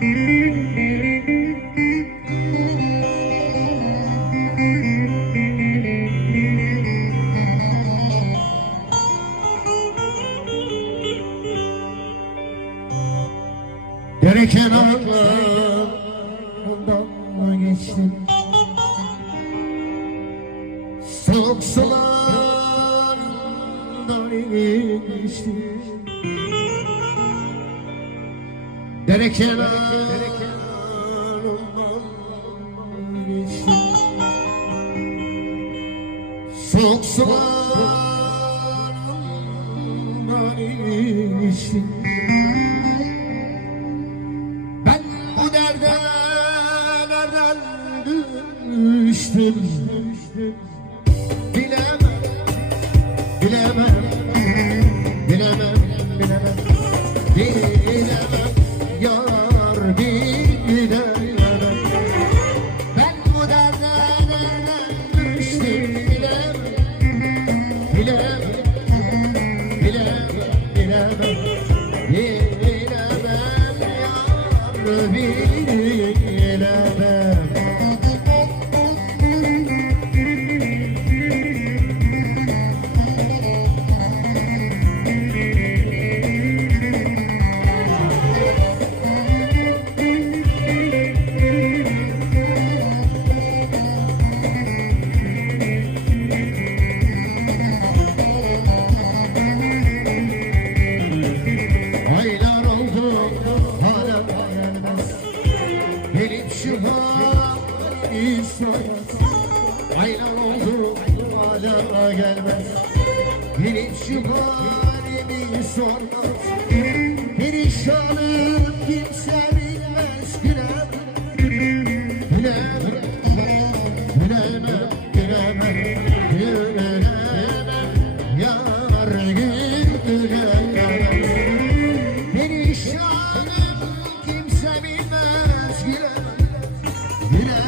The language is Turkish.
Dere kenarından geçtim. Soğuk sulardan geçtim Dere kenarından geçtim Soğuk geçtim ben bu derde nereden düştüm? Bilemem, bilemem, bilemem, bilemem. Bilemem, yar bilemem ister Aynen oldu hala gelmez Benim şu halimi sormaz Perişanım kimse bilmez Gülen Gülen Gülemem Gülemem Gülemem Yar gün gülemem Perişanım kimse bilmez Gülen